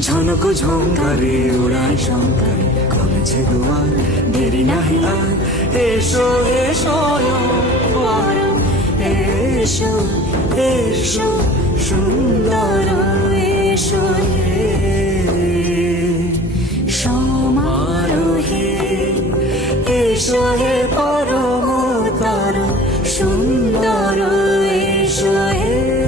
ঝনক ঝঙ্কারে উড়ায় শঙ্কারে কমেছে দুয়ার দেরি নাহি আর এসো এসো এসো এসো সুন্দর এসো হে সমারোহে এসো হে পরম তার সুন্দর এসো হে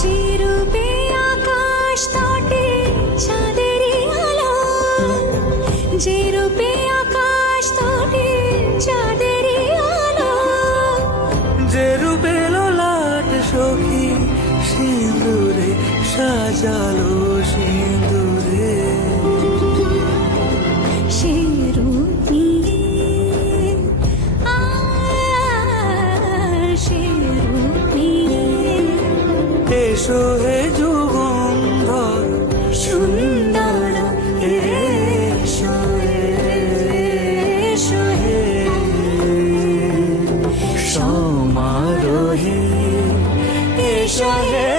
যে রূপে আকাশ তটে চাঁদেরই আলো যে রূপে আকাশ তটে চাঁদেরই আলো যে রূপে লোলাট সখী সিঁদুরে সাজালো সিঁদুরে সে রূপ নিয়ে সে রূপ নিয়ে এসো হে যুগন্ধর সুন্দর এসো এসো হে সমারোহে এসো হে